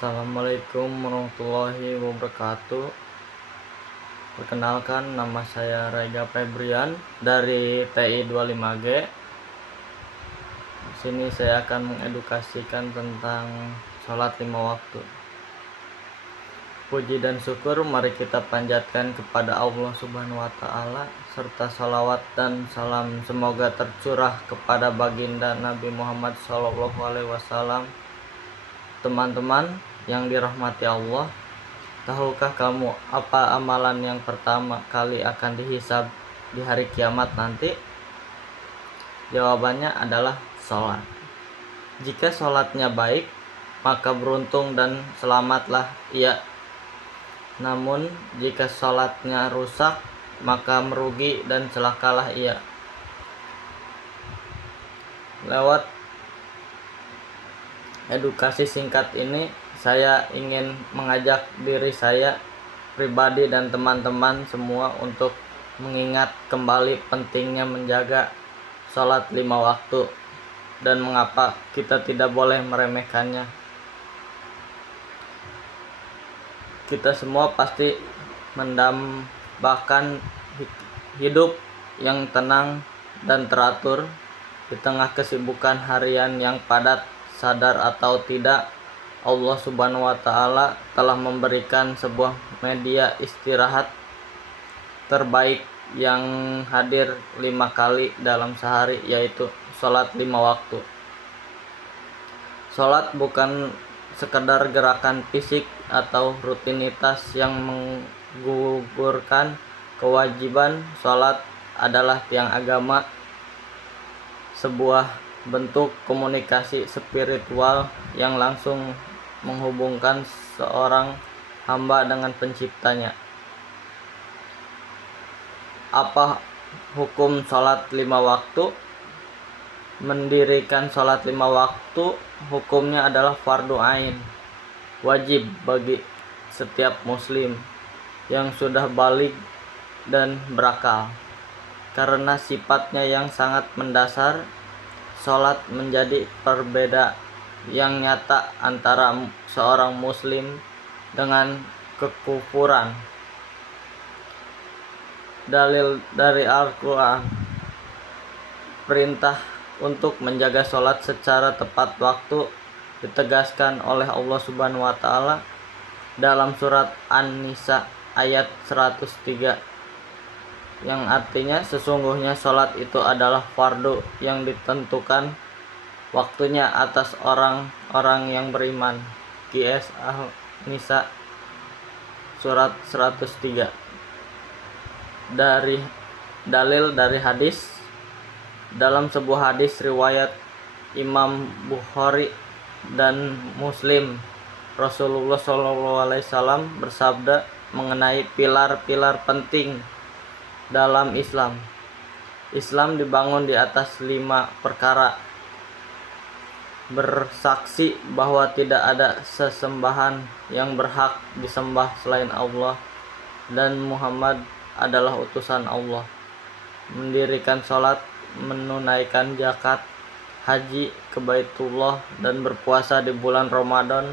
Assalamualaikum warahmatullahi wabarakatuh. Perkenalkan, nama saya Raiga Febrian dari TI 25G. Di sini saya akan mengedukasikan tentang sholat 5 waktu. Puji dan syukur mari kita panjatkan kepada Allah Subhanahu wa Ta'ala, serta salawat dan salam semoga tercurah kepada baginda Nabi Muhammad SAW. Teman-teman yang dirahmati Allah, tahukah kamu apa amalan yang pertama kali akan dihisab di hari kiamat nanti? Jawabannya adalah sholat. Jika sholatnya baik, maka beruntung dan selamatlah ia. Namun jika sholatnya rusak, maka merugi dan celakalah ia. Lewat edukasi singkat ini, saya ingin mengajak diri saya pribadi dan teman-teman semua untuk mengingat kembali pentingnya menjaga sholat 5 waktu dan mengapa kita tidak boleh meremehkannya. Kita semua pasti mendambakan hidup yang tenang dan teratur di tengah kesibukan harian yang padat. Sadar atau tidak, Allah Subhanahu wa Ta'ala telah memberikan sebuah media istirahat terbaik yang hadir 5 kali dalam sehari, yaitu sholat 5 waktu. Sholat bukan sekedar gerakan fisik atau rutinitas yang menggugurkan kewajiban. Sholat adalah tiang agama, sebuah bentuk komunikasi spiritual yang langsung menghubungkan seorang hamba dengan penciptanya. Apa hukum sholat 5 waktu? Mendirikan sholat 5 waktu hukumnya adalah fardu ain, wajib bagi setiap muslim yang sudah baligh dan berakal. Karena sifatnya yang sangat mendasar, sholat menjadi perbeda yang nyata antara seorang muslim dengan kekufuran. Dalil dari Al-Quran, perintah untuk menjaga sholat secara tepat waktu ditegaskan oleh Allah Subhanahu wa Ta'ala dalam surat An-Nisa ayat 103, yang artinya sesungguhnya sholat itu adalah fardu yang ditentukan waktunya atas orang-orang yang beriman. QS Al-Nisa surat 103. Dalil dari hadis. Dalam sebuah hadis riwayat Imam Bukhari dan Muslim, Rasulullah SAW bersabda mengenai pilar-pilar penting dalam Islam. Islam dibangun di atas 5 perkara: bersaksi bahwa tidak ada sesembahan yang berhak disembah selain Allah dan Muhammad adalah utusan Allah, mendirikan sholat, menunaikan zakat, haji ke Baitullah, dan berpuasa di bulan Ramadan.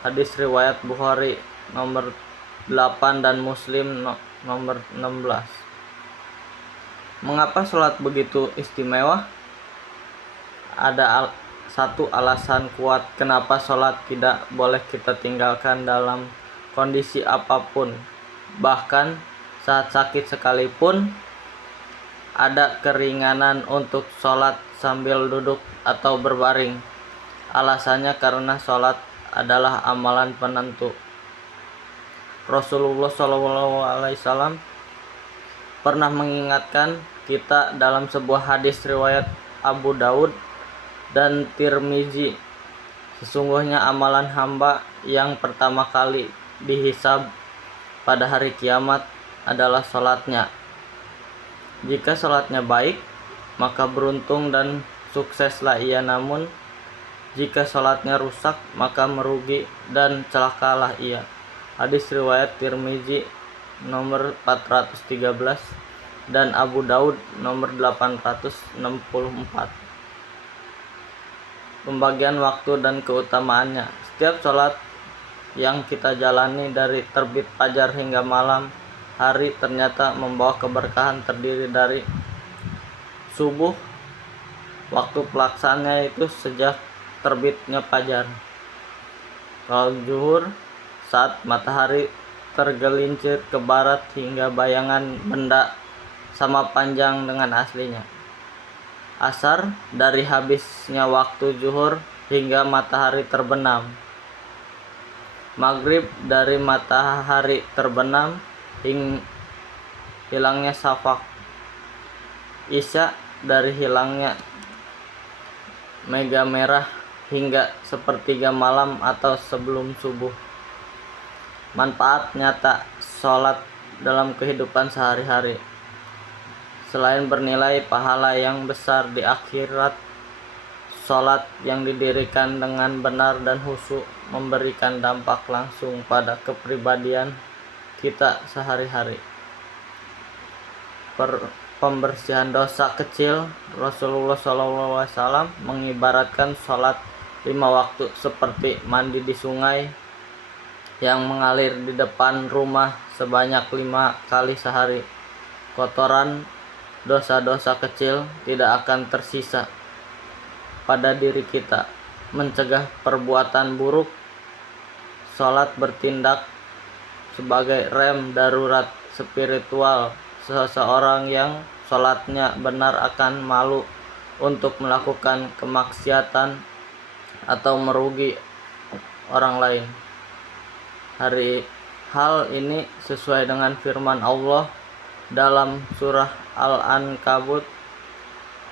Hadis riwayat Bukhari nomor 8 dan Muslim nomor 16. Mengapa sholat begitu istimewa? Ada satu alasan kuat kenapa sholat tidak boleh kita tinggalkan dalam kondisi apapun, bahkan saat sakit sekalipun. Ada keringanan untuk sholat sambil duduk atau berbaring. Alasannya karena sholat adalah amalan penentu. Rasulullah SAW pernah mengingatkan kita dalam sebuah hadis riwayat Abu Daud dan Tirmizi, sesungguhnya amalan hamba yang pertama kali dihisab pada hari kiamat adalah sholatnya. Jika sholatnya baik, maka beruntung dan sukseslah ia. Namun jika sholatnya rusak, maka merugi dan celakalah ia. Hadis riwayat Tirmizi nomor 413 dan Abu Daud nomor 864. Pembagian waktu dan keutamaannya. Setiap sholat yang kita jalani dari terbit fajar hingga malam hari ternyata membawa keberkahan, terdiri dari subuh, waktu pelaksananya itu sejak terbitnya fajar. Kalau zuhur, saat matahari tergelincir ke barat hingga bayangan benda sama panjang dengan aslinya. Asar, dari habisnya waktu zuhur hingga matahari terbenam. Maghrib, dari matahari terbenam hingga hilangnya syafaq. Isya, dari hilangnya mega merah hingga sepertiga malam atau sebelum subuh. Manfaat nyata sholat dalam kehidupan sehari-hari. Selain bernilai pahala yang besar di akhirat, sholat yang didirikan dengan benar dan khusyuk memberikan dampak langsung pada kepribadian kita sehari-hari. Pembersihan dosa kecil. Rasulullah SAW mengibaratkan sholat 5 waktu seperti mandi di sungai yang mengalir di depan rumah sebanyak 5 kali sehari. Kotoran dosa-dosa kecil tidak akan tersisa pada diri kita. Mencegah perbuatan buruk. Sholat bertindak sebagai rem darurat spiritual. Seseorang yang sholatnya benar akan malu untuk melakukan kemaksiatan atau merugi orang lain. Hal ini sesuai dengan firman Allah dalam surah Al-Ankabut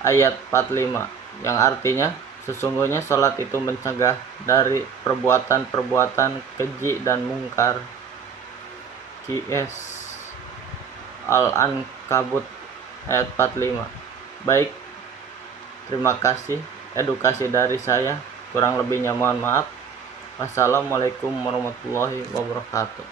ayat 45, yang artinya sesungguhnya sholat itu mencegah dari perbuatan-perbuatan keji dan mungkar. QS Al-Ankabut ayat 45. Baik, terima kasih edukasi dari saya, kurang lebihnya mohon maaf. Wassalamualaikum warahmatullahi wabarakatuh.